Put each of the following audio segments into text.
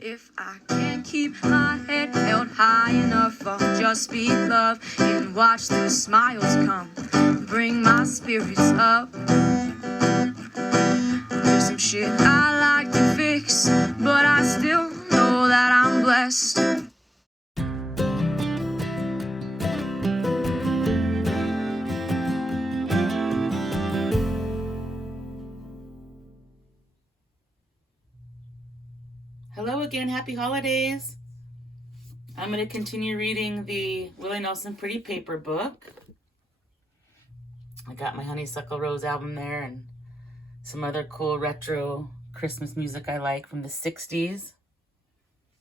If I can't keep my head held high enough, I'll just speak love and watch the smiles come, bring my spirits up. There's some shit I like to fix, but I still know that I'm blessed. Hello again, happy holidays. I'm going to continue reading the Willie Nelson Pretty Paper book. I got my Honeysuckle Rose album there and some other cool retro Christmas music I like from the 60s.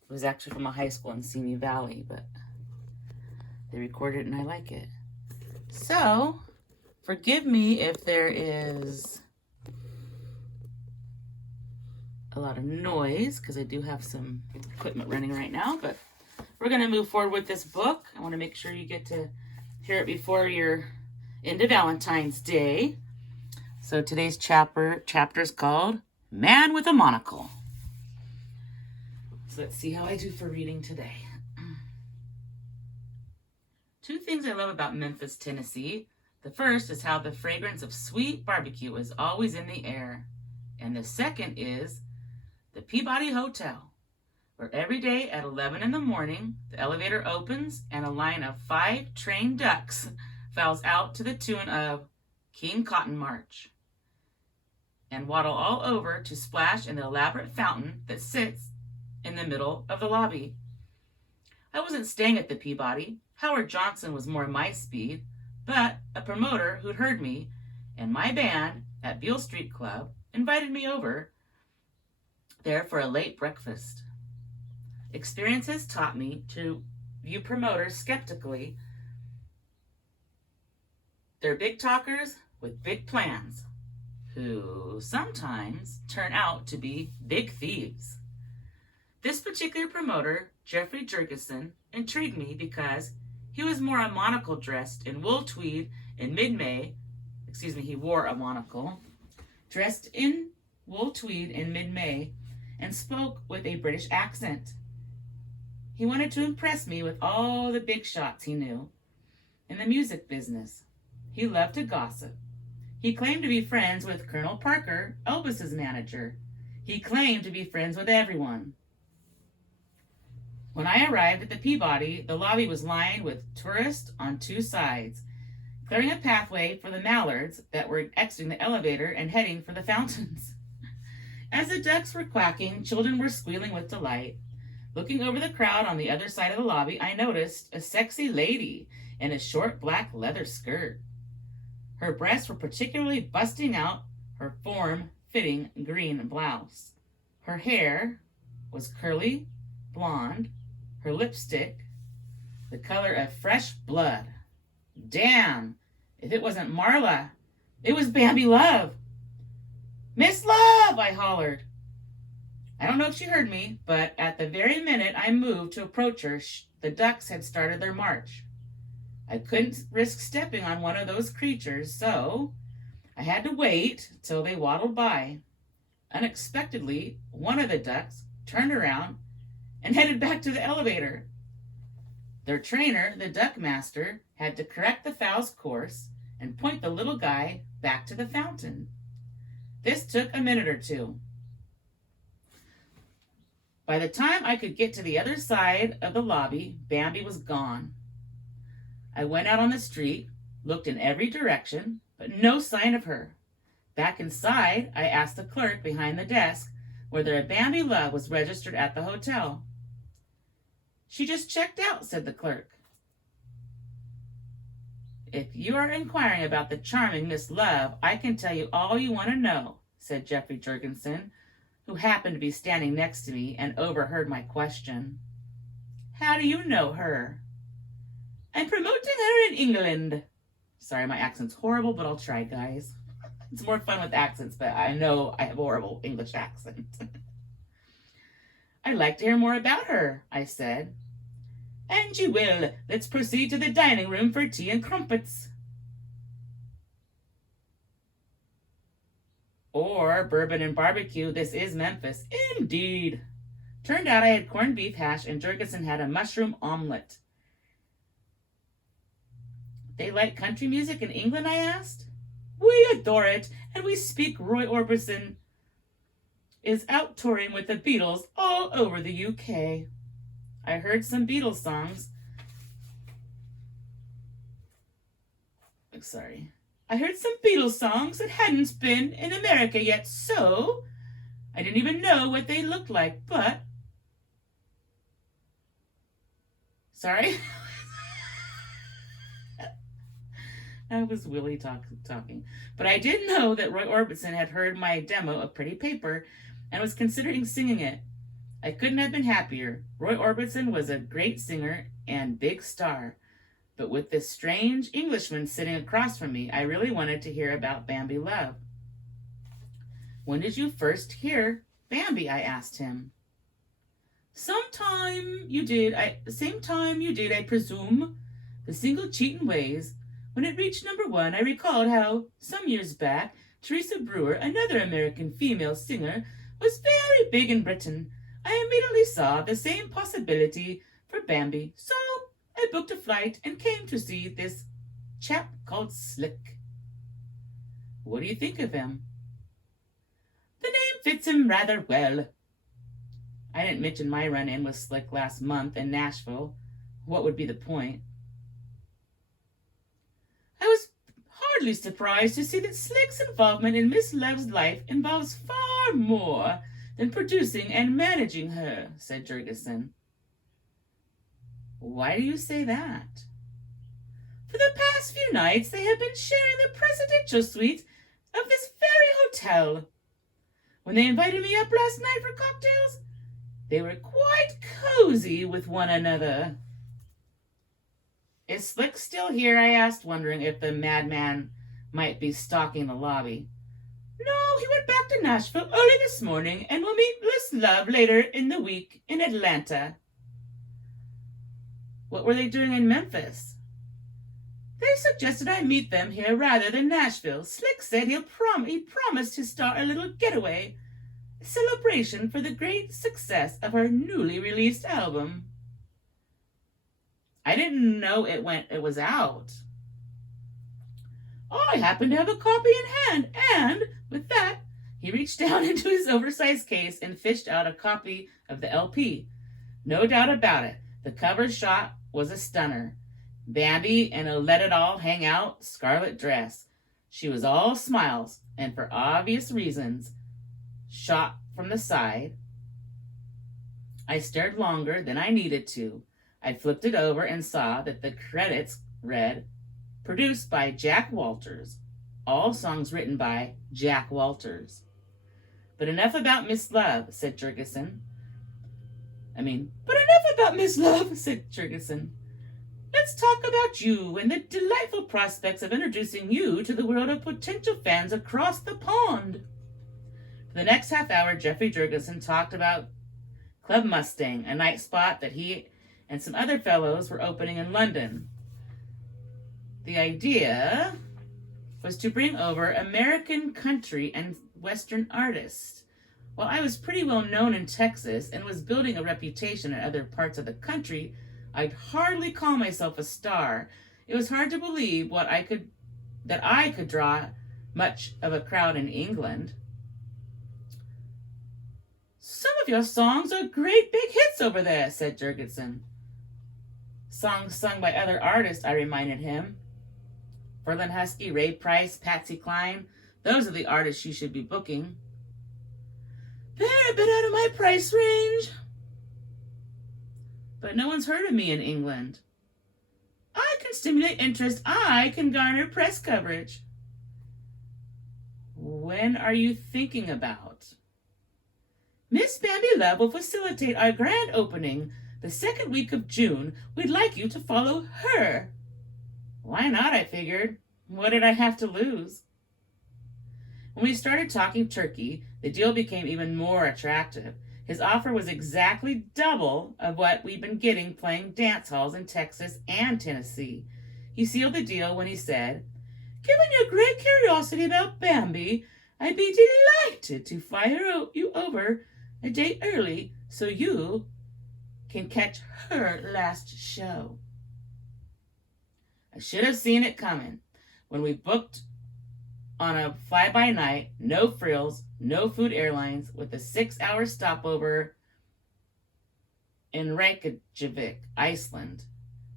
It was actually from a high school in Simi Valley, but they recorded it and I like it. So, forgive me if there is a lot of noise because I do have some equipment running right now, but we're going to move forward with this book. I want to make sure you get to hear it before you're into Valentine's Day. So today's chapter is called Man with a Monocle. So let's see how I do for reading today. Two things I love about Memphis, Tennessee. The first is how the fragrance of sweet barbecue is always in the air. And the second is the Peabody Hotel, where every day at 11 in the morning, the elevator opens and a line of 5 trained ducks files out to the tune of King Cotton March and waddle all over to splash in the elaborate fountain that sits in the middle of the lobby. I wasn't staying at the Peabody. Howard Johnson was more my speed, but a promoter who'd heard me and my band at Beale Street Club invited me over there for a late breakfast. Experiences taught me to view promoters skeptically. They're big talkers with big plans, who sometimes turn out to be big thieves. This particular promoter, Jeffrey Jurgensen, intrigued me because he was more a monocle dressed in wool tweed in mid-May. He wore a monocle, dressed in wool tweed in mid-May, and spoke with a British accent. He wanted to impress me with all the big shots he knew in the music business. He loved to gossip. He claimed to be friends with Colonel Parker, Elvis's manager. He claimed to be friends with everyone. When I arrived at the Peabody, the lobby was lined with tourists on 2 sides, clearing a pathway for the mallards that were exiting the elevator and heading for the fountains. As the ducks were quacking, children were squealing with delight. Looking over the crowd on the other side of the lobby, I noticed a sexy lady in a short black leather skirt. Her breasts were particularly busting out her form-fitting green blouse. Her hair was curly, blonde, her lipstick the color of fresh blood. Damn, if it wasn't Marla, it was Bambi Love. Miss Love, I hollered. I don't know if she heard me, but at the very minute I moved to approach her, the ducks had started their march. I couldn't risk stepping on one of those creatures, so I had to wait till they waddled by. Unexpectedly, one of the ducks turned around and headed back to the elevator. Their trainer, the duck master, had to correct the fowl's course and point the little guy back to the fountain. This took a minute or 2. By the time I could get to the other side of the lobby, Bambi was gone. I went out on the street, looked in every direction, but no sign of her. Back inside, I asked the clerk behind the desk whether a Bambi Love was registered at the hotel. She just checked out, said the clerk. If you are inquiring about the charming Miss Love, I can tell you all you want to know, said Jeffrey Jurgensen, who happened to be standing next to me and overheard my question. How do you know her? I'm promoting her in England. Sorry, my accent's horrible, but I'll try, guys. It's more fun with accents, but I know I have a horrible English accent. I'd like to hear more about her, I said. And you will. Let's proceed to the dining room for tea and crumpets. Or bourbon and barbecue. This is Memphis. Indeed. Turned out I had corned beef hash and Jurgensen had a mushroom omelet. They like country music in England, I asked. We adore it, and we speak Roy Orbison is out touring with the Beatles all over the UK. I heard some Beatles songs. I heard some Beatles songs that hadn't been in America yet, so I didn't even know what they looked like, but... Sorry? That was Willie talking. But I did know that Roy Orbison had heard my demo of Pretty Paper and was considering singing it. I couldn't have been happier. Roy Orbison was a great singer and big star. But with this strange Englishman sitting across from me, I really wanted to hear about Bambi Love. When did you first hear Bambi? I asked him. Same time you did, I presume. The single Cheatin' Ways. When it reached #1, I recalled how, some years back, Teresa Brewer, another American female singer, was very big in Britain. I immediately saw the same possibility for Bambi, so I booked a flight and came to see this chap called Slick. What do you think of him? The name fits him rather well. I didn't mention my run-in with Slick last month in Nashville. What would be the point? I was hardly surprised to see that Slick's involvement in Miss Love's life involves far more than producing and managing her, said Jurgensen. Why do you say that? For the past few nights, they have been sharing the presidential suite of this very hotel. When they invited me up last night for cocktails, they were quite cozy with one another. Is Slick still here? I asked, wondering if the madman might be stalking the lobby. No, he went back to Nashville early this morning and will meet Miss Love later in the week in Atlanta. What were they doing in Memphis? They suggested I meet them here rather than Nashville. Slick said he promised to start a little getaway, a celebration for the great success of her newly released album. I didn't know it was out. I happen to have a copy in hand, and with that, he reached down into his oversized case and fished out a copy of the LP. No doubt about it, the cover shot was a stunner. Bambi in a let-it-all-hang-out scarlet dress. She was all smiles, and for obvious reasons, shot from the side. I stared longer than I needed to. I flipped it over and saw that the credits read, produced by Jack Walters. All songs written by Jack Walters. But enough about Miss Love, said Jurgensen. But enough about Miss Love, said Jurgensen. Let's talk about you and the delightful prospects of introducing you to the world of potential fans across the pond. For the next half hour, Jeffrey Jurgensen talked about Club Mustang, a night spot that he and some other fellows were opening in London. The idea was to bring over American country and Western artists. While I was pretty well known in Texas and was building a reputation in other parts of the country, I'd hardly call myself a star. It was hard to believe that I could draw much of a crowd in England. Some of your songs are great big hits over there, said Jurgensen. Songs sung by other artists, I reminded him. Ferlin Husky, Ray Price, Patsy Cline, those are the artists you should be booking. They're a bit out of my price range. But no one's heard of me in England. I can stimulate interest. I can garner press coverage. When are you thinking about? Miss Bambi Love will facilitate our grand opening the second week of June. We'd like you to follow her. Why not, I figured. What did I have to lose? When we started talking turkey, the deal became even more attractive. His offer was exactly double of what we'd been getting playing dance halls in Texas and Tennessee. He sealed the deal when he said, Given your great curiosity about Bambi, I'd be delighted to fly you over a day early so you can catch her last show. I should have seen it coming. When we booked on a fly-by-night, no frills, no food airlines, with a 6-hour stopover in Reykjavik, Iceland.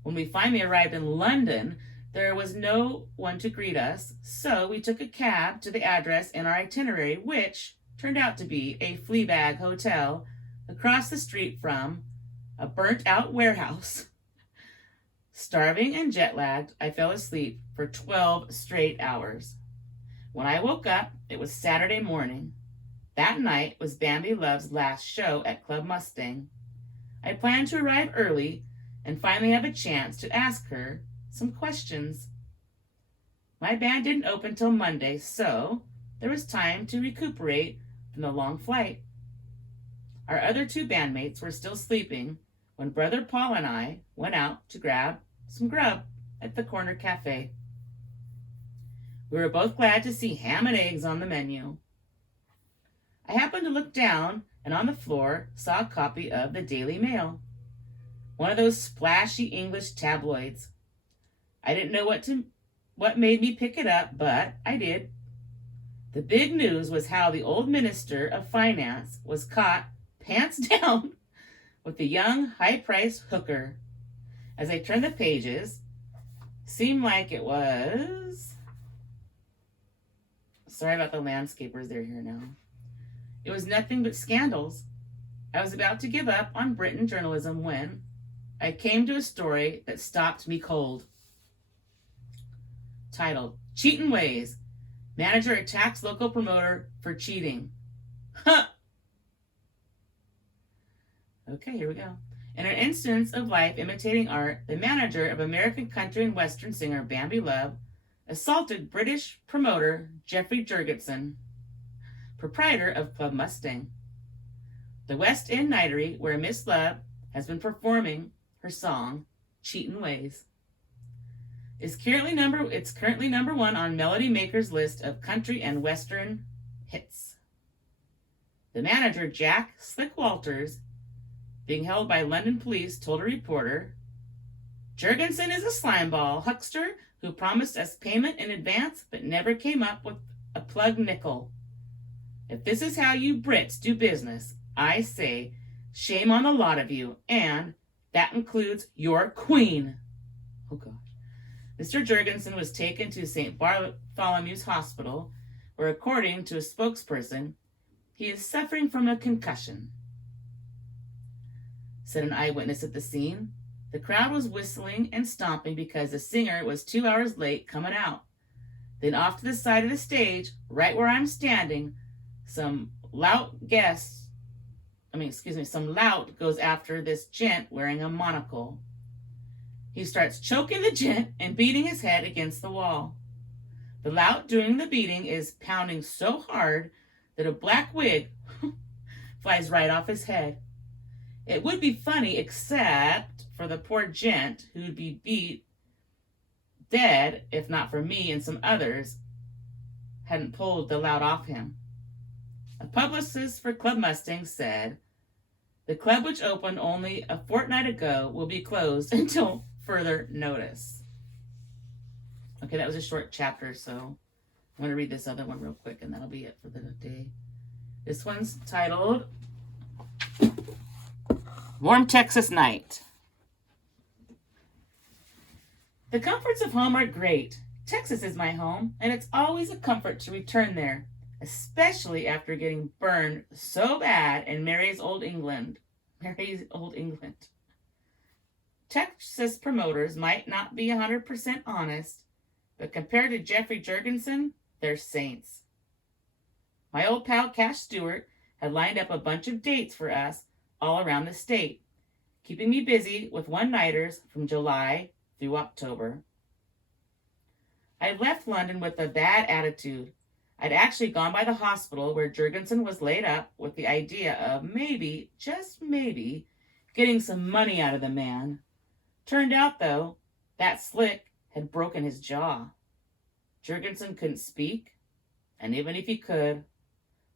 When we finally arrived in London, there was no one to greet us, so we took a cab to the address in our itinerary, which turned out to be a Fleabag hotel across the street from a burnt-out warehouse. Starving and jet-lagged, I fell asleep for 12 straight hours. When I woke up, it was Saturday morning. That night was Bambi Love's last show at Club Mustang. I planned to arrive early and finally have a chance to ask her some questions. My band didn't open till Monday, so there was time to recuperate from the long flight. Our other two bandmates were still sleeping when Brother Paul and I went out to grab some grub at the corner cafe. We were both glad to see ham and eggs on the menu. I happened to look down and on the floor saw a copy of the Daily Mail, one of those splashy English tabloids. I didn't know what made me pick it up, but I did. The big news was how the old Minister of Finance was caught pants down with the young high-priced hooker. As I turned the pages, seemed like it was... Sorry about the landscapers, they're here now. It was nothing but scandals. I was about to give up on Britain journalism when I came to a story that stopped me cold. Titled, Cheatin' Ways. Manager attacks local promoter for cheating. Huh! Okay, here we go. In an instance of life imitating art, the manager of American country and western singer Bambi Love assaulted British promoter Jeffrey Jurgensen, proprietor of Club Mustang, the West End nightery where Miss Love has been performing her song, Cheatin' Ways. It's currently number one on Melody Maker's list of country and western hits. The manager, Jack Slick Walters, being held by London police, told a reporter, Jurgensen is a slimeball huckster who promised us payment in advance but never came up with a plug nickel. If this is how you Brits do business, I say shame on the lot of you, and that includes your queen. Oh gosh. Mr. Jurgensen was taken to St. Bartholomew's Hospital, where according to a spokesperson, he is suffering from a concussion. Said an eyewitness at the scene. The crowd was whistling and stomping because the singer was 2 hours late coming out. Then off to the side of the stage, right where I'm standing, some lout goes after this gent wearing a monocle. He starts choking the gent and beating his head against the wall. The lout doing the beating is pounding so hard that a black wig flies right off his head. It would be funny except for the poor gent who'd be beat dead if not for me and some others hadn't pulled the lout off him. A publicist for Club Mustang said, the club, which opened only a fortnight ago, will be closed until further notice. Okay, that was a short chapter, so I'm going to read this other one real quick, and that'll be it for the day. This one's titled, Warm Texas Night. The comforts of home are great. Texas is my home, and it's always a comfort to return there, especially after getting burned so bad in Mary's Old England. Texas promoters might not be 100% honest, but compared to Jeffrey Jurgensen, they're saints. My old pal Cash Stewart had lined up a bunch of dates for us all around the state, keeping me busy with one-nighters from July through October. I left London with a bad attitude. I'd actually gone by the hospital where Jurgensen was laid up with the idea of maybe, just maybe, getting some money out of the man. Turned out, though, that Slick had broken his jaw. Jurgensen couldn't speak, and even if he could,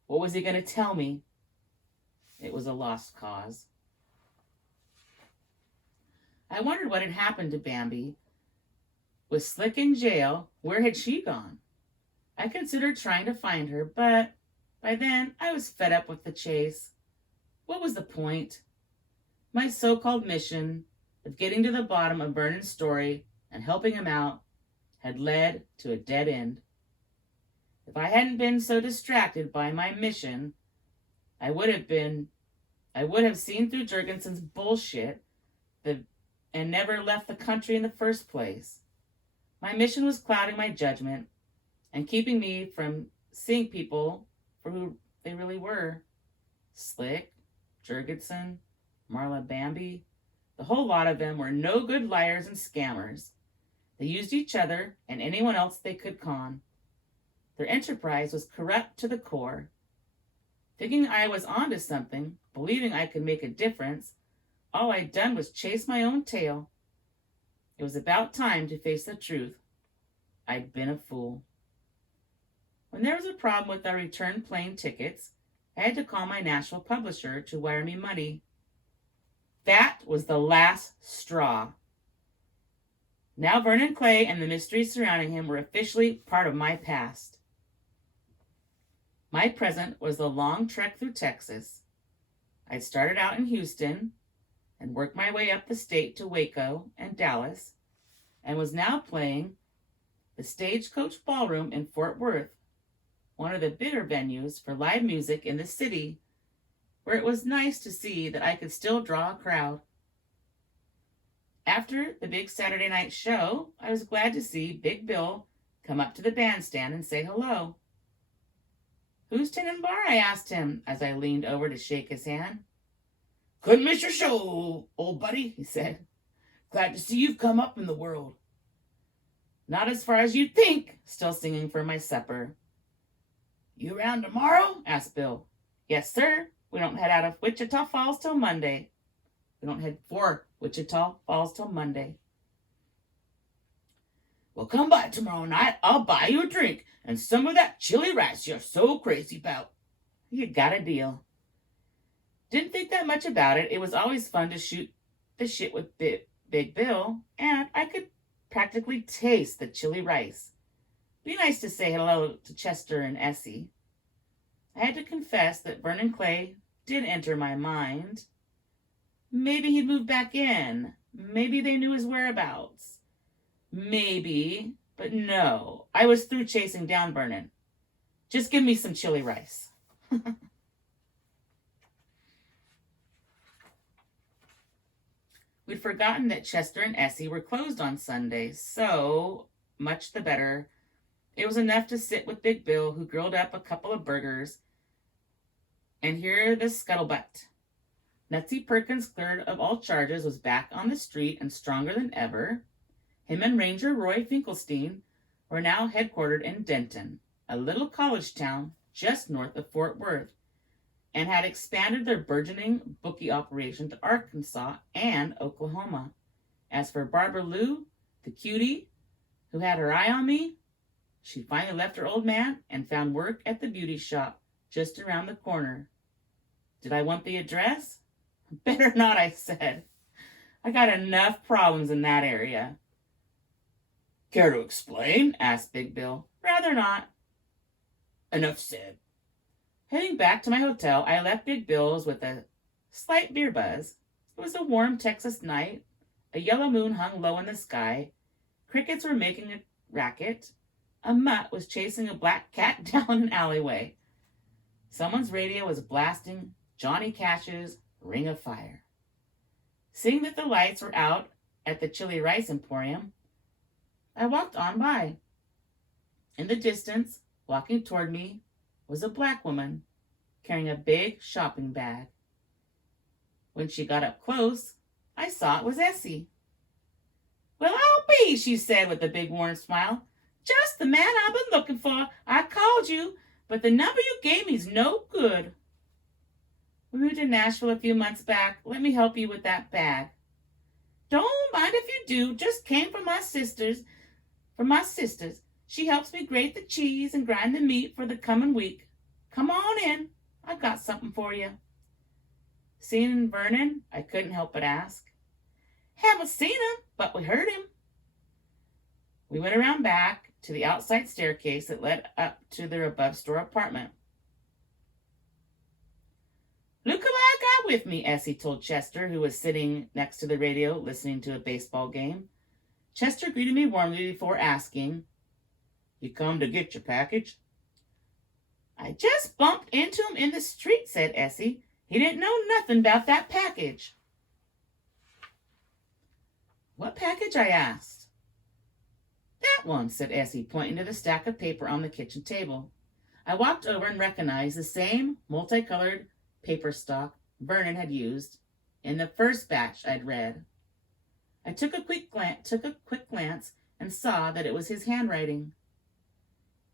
what was he going to tell me? it was a lost cause. I wondered what had happened to Bambi. With Slick in jail, where had she gone? I considered trying to find her, but by then I was fed up with the chase. What was the point? My so-called mission of getting to the bottom of Vernon's story and helping him out had led to a dead end. If I hadn't been so distracted by my mission, I would have seen through Jurgensen's bullshit and never left the country in the first place. My mission was clouding my judgment and keeping me from seeing people for who they really were. Slick, Jurgensen, Marla Bambi, the whole lot of them were no good liars and scammers. They used each other and anyone else they could con. Their enterprise was corrupt to the core. Thinking I was onto something, believing I could make a difference, all I'd done was chase my own tail. It was about time to face the truth. I'd been a fool. When there was a problem with our return plane tickets, I had to call my national publisher to wire me money. That was the last straw. Now Vernon Clay and the mysteries surrounding him were officially part of my past. My present was the long trek through Texas. I'd started out in Houston and worked my way up the state to Waco and Dallas, and was now playing the Stagecoach Ballroom in Fort Worth, one of the bigger venues for live music in the city, where it was nice to see that I could still draw a crowd. After the big Saturday night show, I was glad to see Big Bill come up to the bandstand and say hello. "Who's tending bar?" I asked him as I leaned over to shake his hand. "Couldn't miss your show, old buddy," he said. "Glad to see you've come up in the world." "Not as far as you'd think," still singing for my supper. "You around tomorrow?" asked Bill. "Yes, sir. We don't head out of Wichita Falls till Monday." "We don't head for Wichita Falls till Monday." "Well, come by tomorrow night. I'll buy you a drink and some of that chili rice you're so crazy about." You got a deal. Didn't think that much about it. It was always fun to shoot the shit with Big Bill, and I could practically taste the chili rice. Be nice to say hello to Chester and Essie. I had to confess that Vernon Clay did enter my mind. Maybe he'd moved back in. Maybe they knew his whereabouts. Maybe, but no. I was through chasing down Vernon. Just give me some chili rice. We'd forgotten that Chester and Essie were closed on Sundays, so much the better. It was enough to sit with Big Bill, who grilled up a couple of burgers, and hear the scuttlebutt. Nutsy Perkins, cleared of all charges, was back on the street and stronger than ever. Him and Ranger Roy Finkelstein were now headquartered in Denton, a little college town just north of Fort Worth, and had expanded their burgeoning bookie operation to Arkansas and Oklahoma. As for Barbara Lou, the cutie, who had her eye on me, she finally left her old man and found work at the beauty shop just around the corner. Did I want the address? Better not, I said. I got enough problems in that area. "Care to explain?" asked Big Bill. "Rather not." Enough said. Heading back to my hotel, I left Big Bill's with a slight beer buzz. It was a warm Texas night. A yellow moon hung low in the sky. Crickets were making a racket. A mutt was chasing a black cat down an alleyway. Someone's radio was blasting Johnny Cash's Ring of Fire. Seeing that the lights were out at the Chili Rice Emporium, I walked on by. In the distance, walking toward me, was a black woman carrying a big shopping bag. When she got up close, I saw it was Essie. "Well, I'll be," she said with a big warm smile. "Just the man I've been looking for. I called you, but the number you gave me's no good." "We moved to Nashville a few months back. Let me help you with that bag." "Don't mind if you do. Just came from my sister's. She helps me grate the cheese and grind the meat for the coming week. Come on in. I've got something for you." Seen Vernon? I couldn't help but ask. Haven't seen him, but we heard him. We went around back to the outside staircase that led up to their above-store apartment. Look who I got with me, Essie told Chester, who was sitting next to the radio listening to a baseball game. Chester greeted me warmly before asking, You come to get your package? I just bumped into him in the street, said Essie. He didn't know nothing about that package. What package? I asked. That one, said Essie, pointing to the stack of paper on the kitchen table. I walked over and recognized the same multicolored paper stock Vernon had used in the first batch I'd read. I took a quick glance and saw that it was his handwriting.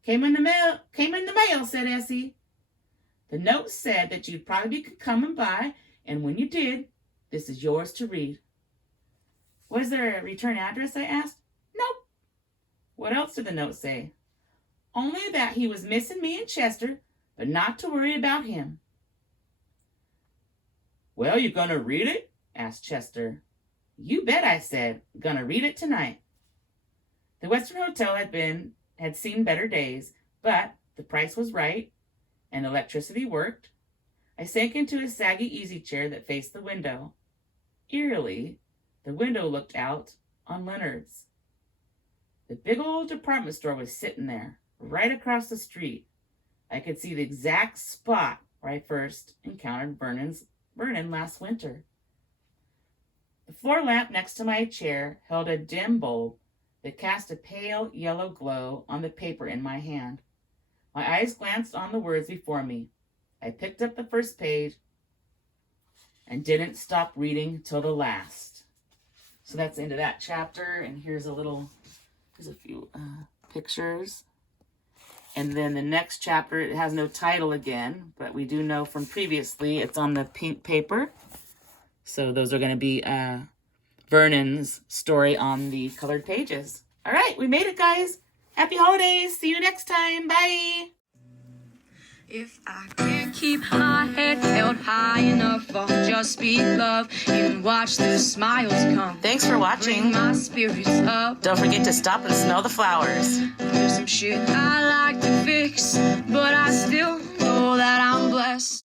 Came in the mail, said Essie. The note said that you'd probably be coming by, and when you did, this is yours to read. Was there a return address? I asked. Nope. What else did the note say? Only that he was missing me and Chester, but not to worry about him. Well, you gonna read it? Asked Chester. You bet, I said. Gonna read it tonight. The Western Hotel had seen better days, but the price was right, and electricity worked. I sank into a saggy easy chair that faced the window. Eerily, the window looked out on Leonard's. The big old department store was sitting there, right across the street. I could see the exact spot where I first encountered Vernon last winter. The floor lamp next to my chair held a dim bulb that cast a pale yellow glow on the paper in my hand. My eyes glanced on the words before me. I picked up the first page and didn't stop reading till the last. So that's the end of that chapter, and here's a few pictures. And then the next chapter, it has no title again, but we do know from previously it's on the pink paper. So those are going to be Vernon's story on the colored pages. All right, we made it, guys. Happy holidays. See you next time. Bye. If I can't keep my head held high enough, I'll just be love and watch the smiles come. Thanks for watching. Bring my spirits up. Don't forget to stop and smell the flowers. There's some shit I like to fix, but I still know that I'm blessed.